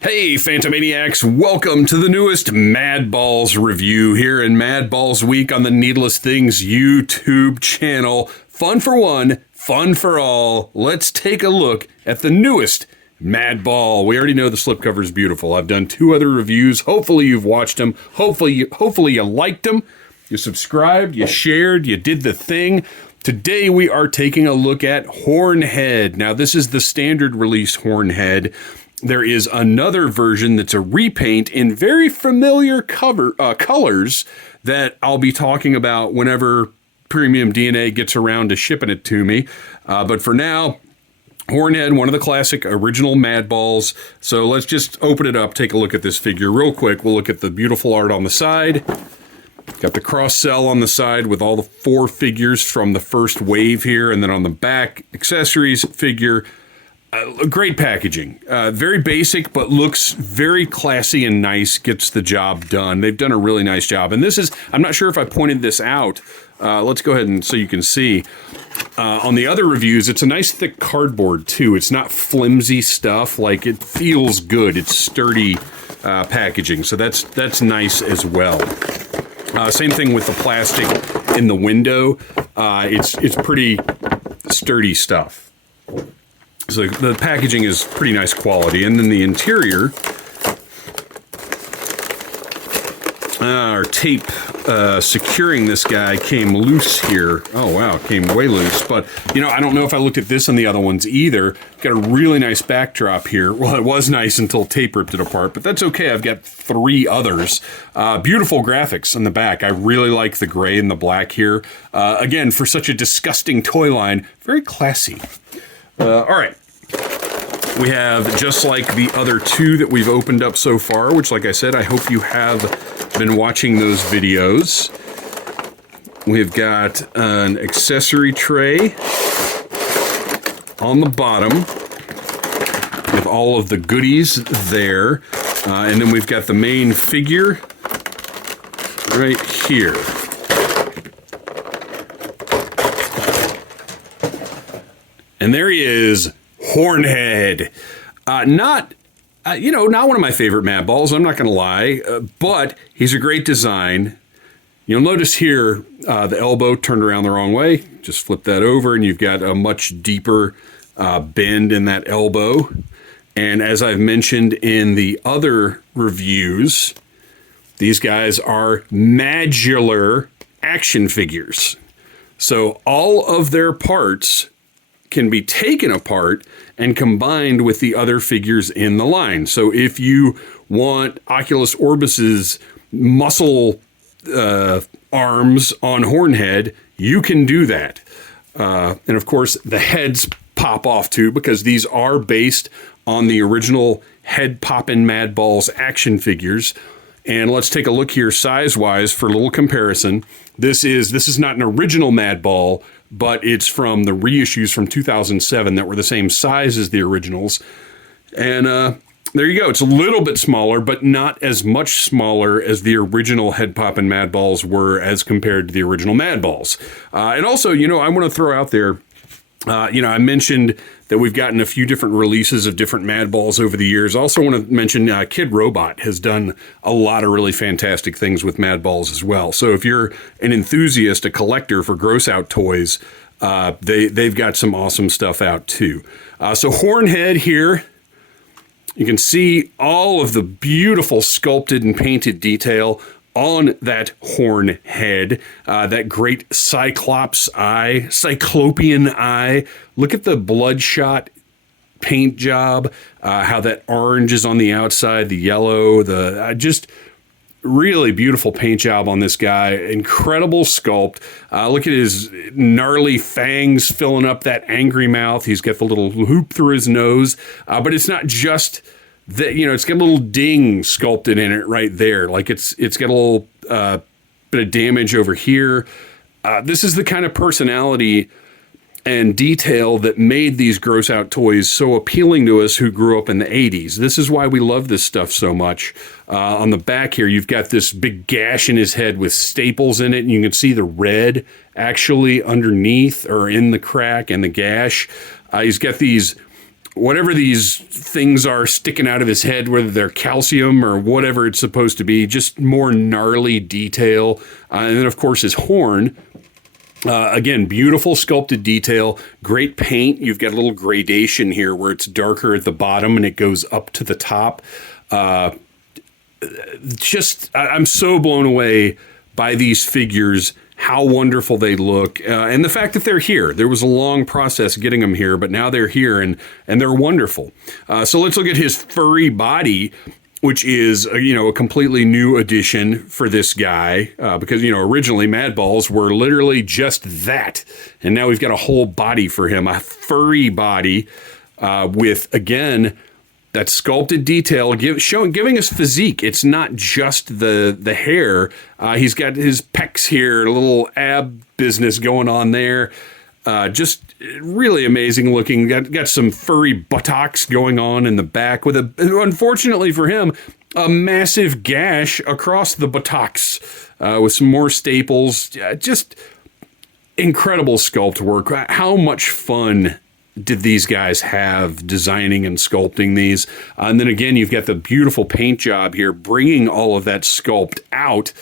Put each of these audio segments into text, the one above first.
Hey, Phantomaniacs, welcome to the newest Madballs review here in Madballs Week on the Needless Things YouTube channel. Fun for one, fun for all. Let's take a look at the newest Madball. We already know the slipcover is beautiful. I've done 2 other reviews. Hopefully you've watched them. Hopefully you liked them. You subscribed, you shared, you did the thing. Today we are taking a look at Hornhead. Now this is the standard release Hornhead. There is another version that's a repaint in very familiar colors that I'll be talking about whenever Premium DNA gets around to shipping it to me. But for now, Hornhead, one of the classic original Madballs. So let's just open it up, take a look at this figure real quick. We'll look at the beautiful art on the side. Got the cross cell on the side with all the 4 figures from the first wave here. And then on the back, accessories, figure. Great packaging. Very basic, but looks very classy and nice. Gets the job done. They've done a really nice job. And this is, I'm not sure if I pointed this out. Let's go ahead and so you can see. On the other reviews, it's a nice thick cardboard too. It's not flimsy stuff. Like, it feels good. It's sturdy packaging. So that's nice as well. Same thing with the plastic in the window. It's pretty sturdy stuff. So the packaging is pretty nice quality. And then the interior, our tape securing this guy came loose here. Oh, wow, it came way loose. But, you know, I don't know if I looked at this on the other ones either. Got a really nice backdrop here. Well, it was nice until tape ripped it apart, but that's okay. I've got 3 others. Beautiful graphics on the back. I really like the gray and the black here. Again, for such a disgusting toy line, very classy. All right, we have, just like the other 2 that we've opened up so far, which, like I said, I hope you have been watching those videos. We've got an accessory tray on the bottom with all of the goodies there. And then we've got the main figure right here. And there he is, Hornhead. Not one of my favorite Madballs, I'm not going to lie, but he's a great design. You'll notice here the elbow turned around the wrong way. Just flip that over and you've got a much deeper bend in that elbow. And as I've mentioned in the other reviews, these guys are MADular action figures. So all of their parts can be taken apart and combined with the other figures in the line. So if you want Oculus Orbis's muscle arms on Hornhead, you can do that. And of course, the heads pop off too, because these are based on the original head poppin' Madballs action figures. And let's take a look here size-wise for a little comparison. This is not an original Madball, but it's from the reissues from 2007 that were the same size as the originals. And there you go. It's a little bit smaller, but not as much smaller as the original head poppin' Madballs were as compared to the original Madballs. And also, I want to throw out there, I mentioned that we've gotten a few different releases of different Madballs over the years. I also want to mention Kid Robot has done a lot of really fantastic things with Madballs as well. So if you're an enthusiast, a collector for gross out toys, they've got some awesome stuff out too. So Hornhead here, you can see all of the beautiful sculpted and painted detail on that horn head, that great cyclopean eye. Look at the bloodshot paint job, how that orange is on the outside, the yellow, just really beautiful paint job on this guy. Incredible sculpt. Look at his gnarly fangs filling up that angry mouth. He's got the little hoop through his nose, but it's not just it's got a little ding sculpted in it right there. Like it's got a little bit of damage over here. This is the kind of personality and detail that made these gross out toys so appealing to us who grew up in the 80s. This is why we love this stuff so much. On the back here, you've got this big gash in his head with staples in it, and you can see the red actually underneath or in the crack and the gash. He's got these whatever these things are sticking out of his head, whether they're calcium or whatever it's supposed to be, just more gnarly detail. And then, of course, his horn. Again, beautiful sculpted detail, great paint. You've got a little gradation here where it's darker at the bottom and it goes up to the top. I'm so blown away by these figures, how wonderful they look, and the fact that they're here. There was a long process getting them here, but now they're here and they're wonderful. So let's look at his furry body, which is, a completely new addition for this guy, because, originally Madballs were literally just that. And now we've got a whole body for him, a furry body with, again, that sculpted detail, giving us physique. It's not just the hair. He's got his pecs here, a little ab business going on there. Just really amazing looking. Got some furry buttocks going on in the back with unfortunately for him, a massive gash across the buttocks with some more staples. Just incredible sculpt work. How much fun did these guys have designing and sculpting these? And then again, you've got the beautiful paint job here, bringing all of that sculpt out.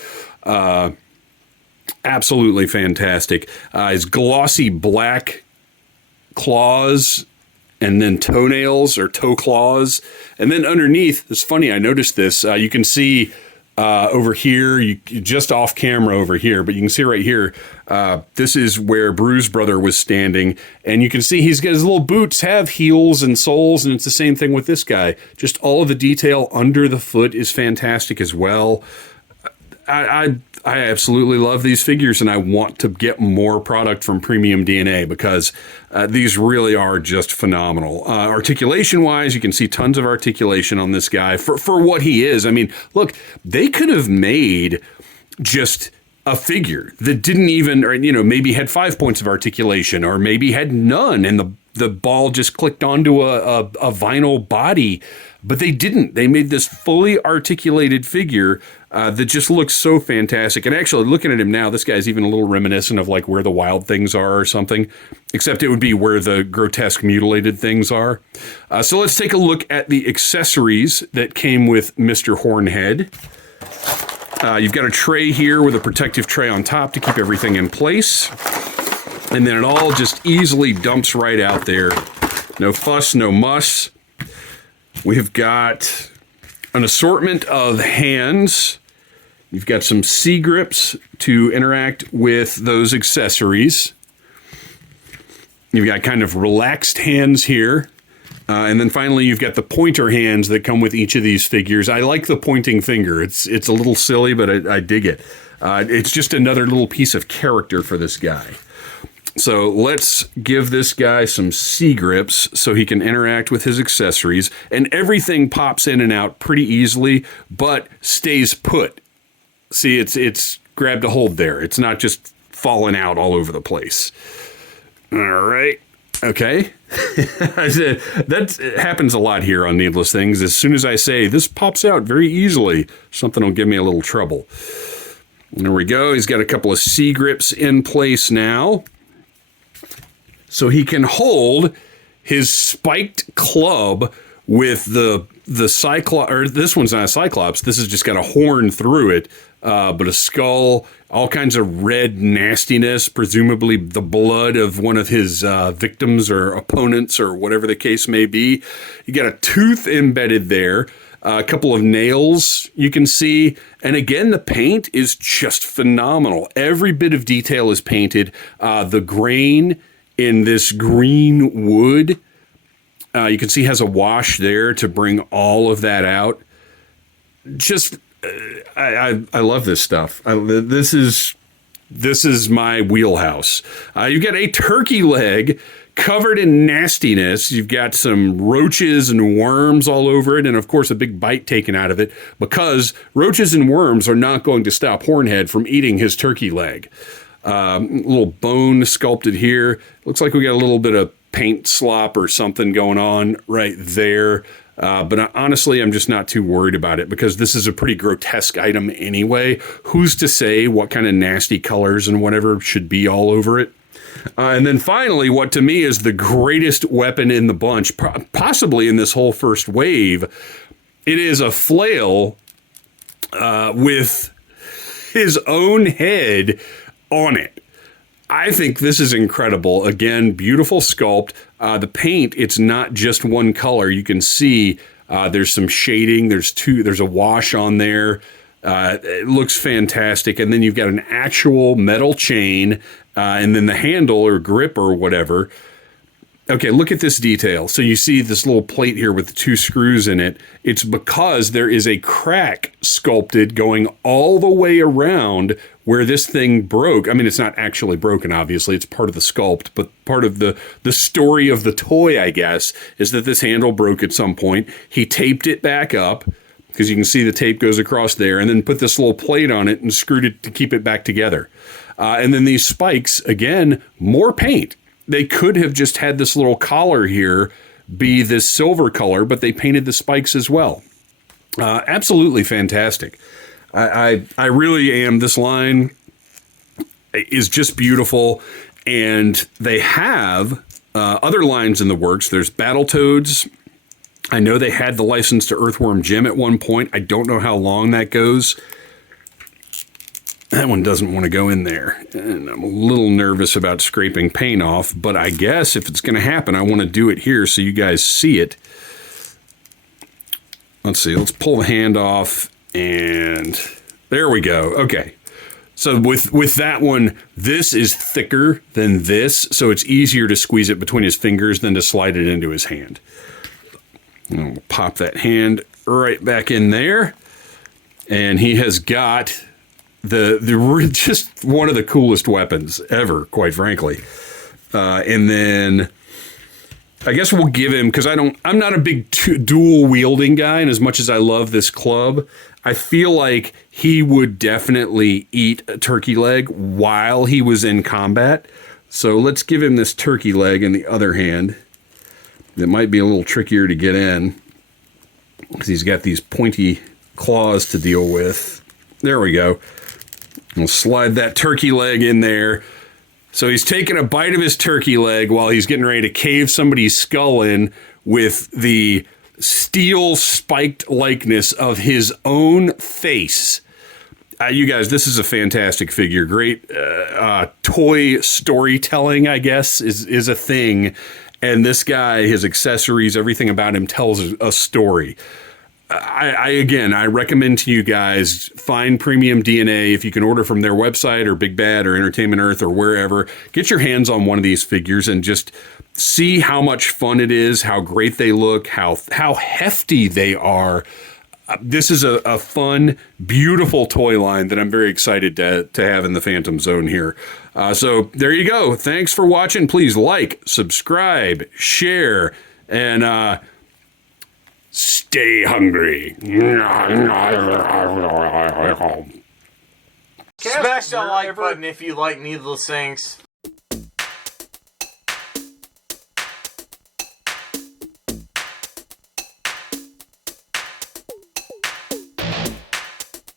Absolutely fantastic. His glossy black claws and then toenails or toe claws. And then underneath, it's funny, I noticed this. You can see over here, just off camera over here, but you can see right here, this is where Bruise Brother was standing. And you can see his little boots have heels and soles, and it's the same thing with this guy. Just all of the detail under the foot is fantastic as well. I absolutely love these figures, and I want to get more product from Premium DNA because these really are just phenomenal. Articulation-wise, you can see tons of articulation on this guy for what he is. I mean, look, they could have made just a figure that didn't even, or, maybe had 5 points of articulation, or maybe had none, and the ball just clicked onto a vinyl body, but they didn't. They made this fully articulated figure that just looks so fantastic. And actually, looking at him now, this guy's even a little reminiscent of like where the Wild Things are or something, except it would be where the grotesque mutilated things are. So let's take a look at the accessories that came with Mr. Hornhead. You've got a tray here with a protective tray on top to keep everything in place. And then it all just easily dumps right out there. No fuss, no muss. We've got an assortment of hands. You've got some C-grips to interact with those accessories. You've got kind of relaxed hands here. And then finally, you've got the pointer hands that come with each of these figures. I like the pointing finger. It's a little silly, but I dig it. It's just another little piece of character for this guy. So let's give this guy some C-grips so he can interact with his accessories. And everything pops in and out pretty easily, but stays put. See, it's grabbed a hold there. It's not just falling out all over the place. All right. Okay. That happens a lot here on Needless Things. As soon as I say, this pops out very easily, something will give me a little trouble. There we go. He's got a couple of C-grips in place now. So he can hold his spiked club with the Cyclops, or this one's not a Cyclops, this has just got a horn through it, but a skull, all kinds of red nastiness, presumably the blood of one of his victims or opponents or whatever the case may be. You got a tooth embedded there, a couple of nails you can see, and again, the paint is just phenomenal. Every bit of detail is painted. The grain in this green wood, you can see has a wash there to bring all of that out. Just, I love this stuff. This is my wheelhouse. You've got a turkey leg covered in nastiness. You've got some roaches and worms all over it, and of course a big bite taken out of it, because roaches and worms are not going to stop Hornhead from eating his turkey leg. Little bone sculpted here. Looks like we got a little bit of paint slop or something going on right there. But honestly, I'm just not too worried about it because this is a pretty grotesque item anyway. Who's to say what kind of nasty colors and whatever should be all over it? And then finally, what to me is the greatest weapon in the bunch, possibly in this whole first wave, it is a flail with his own head on it. I think this is incredible. Again, beautiful sculpt. The paint, it's not just one color. You can see there's some shading. There's a wash on there. It looks fantastic. And then you've got an actual metal chain, and then the handle or grip or whatever. Okay, look at this detail. So you see this little plate here with the 2 screws in it. It's because there is a crack sculpted going all the way around where this thing broke. I mean, it's not actually broken, obviously. It's part of the sculpt, but part of the story of the toy, I guess, is that this handle broke at some point. He taped it back up, because you can see the tape goes across there, and then put this little plate on it and screwed it to keep it back together. And then these spikes, again, more paint. They could have just had this little collar here be this silver color, but they painted the spikes as well. Absolutely fantastic. I really am. This line is just beautiful, and they have other lines in the works. There's Battletoads. I know they had the license to Earthworm Jim at one point. I don't know how long that goes. That one doesn't want to go in there. And I'm a little nervous about scraping paint off, but I guess if it's going to happen, I want to do it here so you guys see it. Let's see. Let's pull the hand off, and there we go. Okay. So with that one, this is thicker than this, so it's easier to squeeze it between his fingers than to slide it into his hand. And we'll pop that hand right back in there, and he has got the just one of the coolest weapons ever, quite frankly. And then I guess we'll give him, because I'm not a big dual wielding guy, and as much as I love this club, I feel like he would definitely eat a turkey leg while he was in combat. So let's give him this turkey leg in the other hand. It might be a little trickier to get in because he's got these pointy claws to deal with. There we go. We'll slide that turkey leg in there. So he's taking a bite of his turkey leg while he's getting ready to cave somebody's skull in with the steel spiked likeness of his own face. You guys, this is a fantastic figure. Great toy storytelling, I guess, is a thing. And this guy, his accessories, everything about him tells a story. I recommend to you guys, find Premium DNA. If you can order from their website or Big Bad or Entertainment Earth or wherever, get your hands on one of these figures and just see how much fun it is, how great they look, how hefty they are. This is a fun, beautiful toy line that I'm very excited to have in the Phantom Zone here. So there you go. Thanks for watching. Please like, subscribe, share, and stay hungry. Smash that like button if you like needless things.